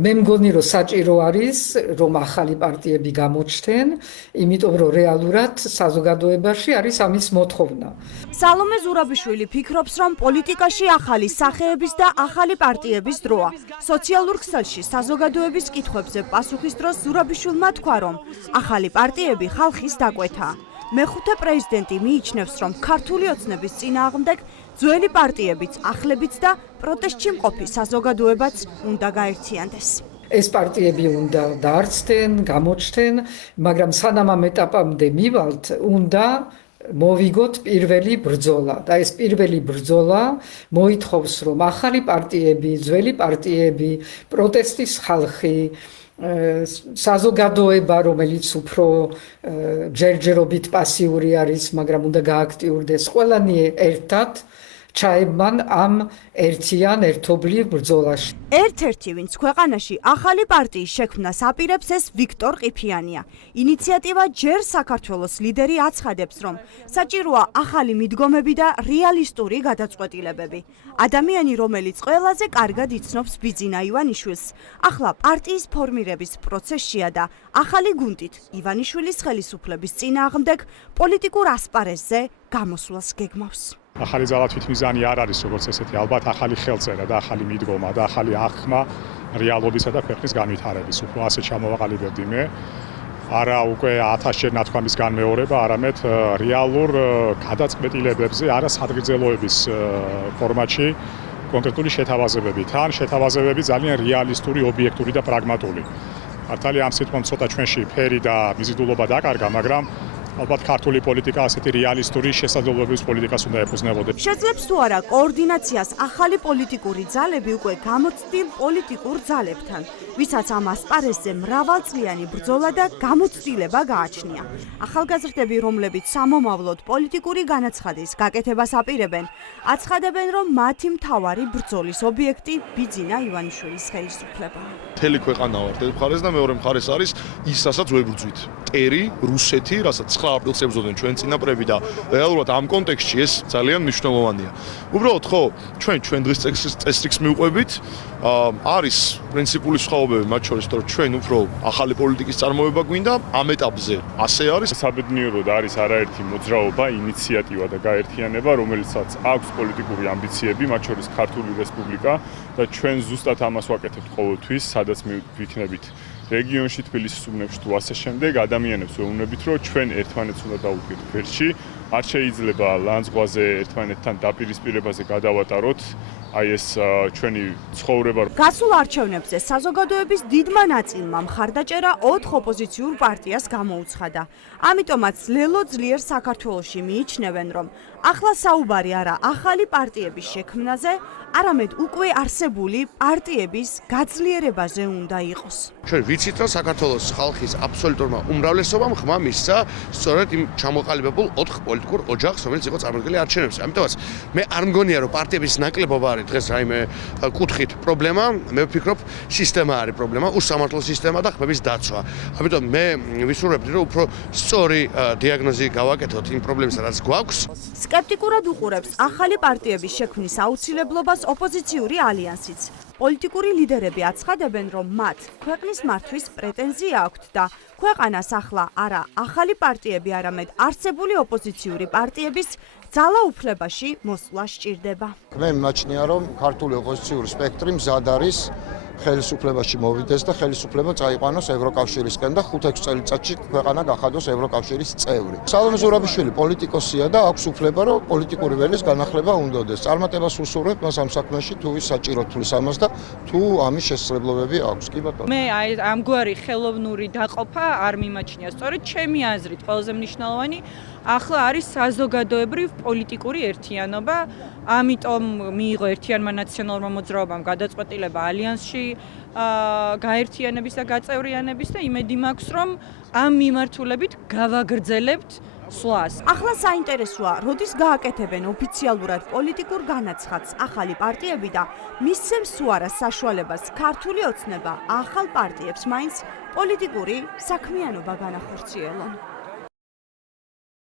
მე მგონი რომ საჭირო არის რომ ახალი პარტიები გამოჩნდნენ, იმიტომ რომ რეალურად საზოგადოებაში არის ამის მოთხოვნა. სალომე ზურაბიშვილი ფიქრობს, რომ პოლიტიკაში ახალი სახეების და ახალი პარტიების დროა. სოციალურ ქსელში საზოგადოების კითხვებზე პასუხის დროს ზურაბიშვილმა თქვა, რომ ახალი პარტიები ხალხის დაკვეთაა. მეხუთე პრეზიდენტი მიიჩნევს, რომ ქართული ოცნების წინააღმდეგ ძველი პარტიებიც, ახლებიც და პროტესტში მყოფი საზოგადოებაც უნდა გაერთიანდეს. ეს პარტიები უნდა დაარწდნენ, გამოჩნდნენ, მაგრამ სანამ ამ ეტაპამდე მივალთ, უნდა მოვიგოთ პირველი ბრძოლა და ეს პირველი ბრძოლა მოითხოვს, რომ ახალი პარტიები, ძველი პარტიები, პროტესტის ხალხი, საზოგადოება, რომელიც უფრო ჯერჯერობით პასიური არის, მაგრამ უნდა გააქტიურდეს, ყველანი ერთად ჩაებმან ამ ერთიან ერთობლივ ბრძოლაში. ერთ-ერთი, ვინც ქვეყანაში ახალი პარტიის შექმნას აპირებს, ეს ვიქტორ ყიფიანია. ინიციატივა ჯერ საქართველოს ლიდერი აცხადებს, რომ საჭიროა ახალი მიდგომები და რეალისტური გადაწყვეტილებები. ადამიანი, რომელიც ყველაზე კარგად იცნობს ბიძინა ივანიშვილს, ახლა პარტიის ფორმირების პროცესშია და ახალი გუნდით ივანიშვილის ხელისუფლების წინააღმდეგ პოლიტიკურ ასპარეზზე გამოსვლას გეგმავს. ახალი ძალა თვითმიზანი არ არის როგორც ესეთი, ალბათ ახალი ხელწერა და ახალი მიდგომა და ახალი აღქმა რეალობისა და ქვეყნის განვითარების. უფრო ასე ჩამოვაყალიბებდი მე. არა უკვე 1000-ჯერ ნათქვამის განმეორება, არამედ რეალურ გადაწყვეტილებებზე, არა სადღეგრძელოების ფორმატში კონკრეტული შეთავაზებებით. ან შეთავაზებები ძალიან რეალისტური, ობიექტური და პრაგმატული. მართალი ამ სიტყვამ ცოტა ჩვენში ფერი და მიზიდულობა დაკარგა, მაგრამ ალბათ ქართული პოლიტიკა ასეთი რეალისტური შესაძლებლობების პოლიტიკას უნდა ეფუძნებოდეს. შეძლებს თუ არა კოორდინაციას ახალი პოლიტიკური ძალები უკვე გამოცდილ პოლიტიკურ ძალებთან, ვისაც ამ ასპარეზზე მრავალწლიანი ბრძოლა და გამოცდილება გააჩნია. ახალგაზრდები, რომლებიც სამომავლოდ პოლიტიკური განაცხადის გაკეთებას აპირებენ, აცხადებენ, რომ მათი მთავარი ბრძოლის ობიექტი ბიძინა ივანიშვილის ხელისუფლება. მთელი ქვეყანა ვართ ერთ მხარეს და მეორე მხარეს არის ის, რასაც ვებრძვით. ტერი, რუსეთი, რასაც 9 აპრილს ებრძოდნენ ჩვენ წინაპრები და რეალურად ამ კონტექსტში ეს ძალიან მნიშვნელოვანია. უბრალოდ ხო, ჩვენ დღის წესრიგს მივყვებით, არის პრინციპული სხვაობები მათ შორის, რომ ჩვენ უფრო ახალი პოლიტიკის წარმოება გვინდა, ამ ეტაპზე ასე არის. საბედნიეროდ არის არაერთი მოძრაობა, ინიციატივა და გაერთიანება, რომელიცაც აქვს პოლიტიკური ამბიციები, მათ შორის ქართული რესპუბლიკა და ჩვენ ზუსტად ამას ვაკეთებთ ყოველთვის, სადაც ვიქნებით რეგიონში, თბილისის უბნებში თუ ასე შემდეგ, ადამიანებს ვეუბნებით, რომ ჩვენ ერთმანეთს უნდა დავუდგეთ გვერდში, არ შეიძლება ლანძღვაზე ერთმანეთთან დაპირისპირებაზე გადავატაროთ აი ეს ჩვენი ცხოვრება. გასულ არჩევნებზე საზოგადოების დიდმა ნაწილმა მხარდაჭერა 4 ოპოზიციურ პარტიას გამოუცხადა. ამიტომაც ლელო ძლიერ საქართველოში მიიჩნევენ, რომ ახლა საუბარი არა ახალი პარტიების შექმნაზე, არამედ უკვე არსებული პარტიების გაძლიერებაზე უნდა იყოს. ჩვენ ვიცით, რომ საქართველოს ხალხის აბსოლუტურმა უმრავლესობამ ხმა მისცა სწორედ იმ ჩამოყალიბებულ 4 პოლიტიკურ ოჯახს, რომელიც იყო წარმოდგენილი არჩევნებში. ამიტომაც მე არ მგონია, რომ პარტიების ნაკლებობა არის დღეს რაიმე კუთხით პრობლემა, მე ვფიქრობ, სისტემა არის პრობლემა, უსამართლო სისტემა და ხმების დაცვა. ამიტომ მე ვისურვებდი, რომ უფრო სწორი დიაგნოზი გავაკეთოთ იმ პრობლემისა, რაც გვაქვს. სკეპტიკურად უყურებს ახალი პარტიების შექმნის აუცილებლობას ოპოზიციური ალიანსიც. პოლიტიკური ლიდერები აცხადებენ, რომ მათ ქვეყნის მართვის პრეტენზია აქვთ და ქვეყანას ახლა არა ახალი პარტიები, არამედ არსებული ოპოზიციური პარტიების ძალაუფლებაში მოსვლა სჭირდება. მე მიმაჩნია, რომ ქართული ოპოზიციური სპექტრი მზად არის ხელისუფლებაში მოვიდეს და ხელისუფლება წაიყვანოს ევროკავშირისკენ და 5-6 წელიწადში ქვეყანა გახადოს ევროკავშირის წევრი. სალომე ზურაბიშვილი პოლიტიკოსია და აქვს უფლება, რომ პოლიტიკური ველის განახლება უნდადეს. წარმატებას უსურვებ მას ამ საქმეში, თუ ის საჭირო თulis ამას და თუ ამის შესაძლებლობები აქვს. კი ბატონო. მე ამგვარი ხელოვნური დაყოფა არ მიმაჩნია. სწორედ ჩემი აზრით, ყველაზე მნიშვნელოვანი ახლა არის საზოგადოებრივ პოლიტიკური ერთიანობა. ამიტომ მიიღო ერთიანმა ნაციონალურმა მოძრაობამ გადაწყვეტილება ალიანსში გაერთიანების და გაწევრიანების და იმედი მაქვს, რომ ამ მიმართულებით გავაგრძელებთ სვლას. ახლა საინტერესოა, როდის გააკეთებენ ოფიციალურად პოლიტიკურ განაცხადს ახალი პარტიები და მისცემს თუ არა საშუალებას ქართული ოცნება ახალ პარტიებს მაინც პოლიტიკური საქმიანობა განახორციელონ.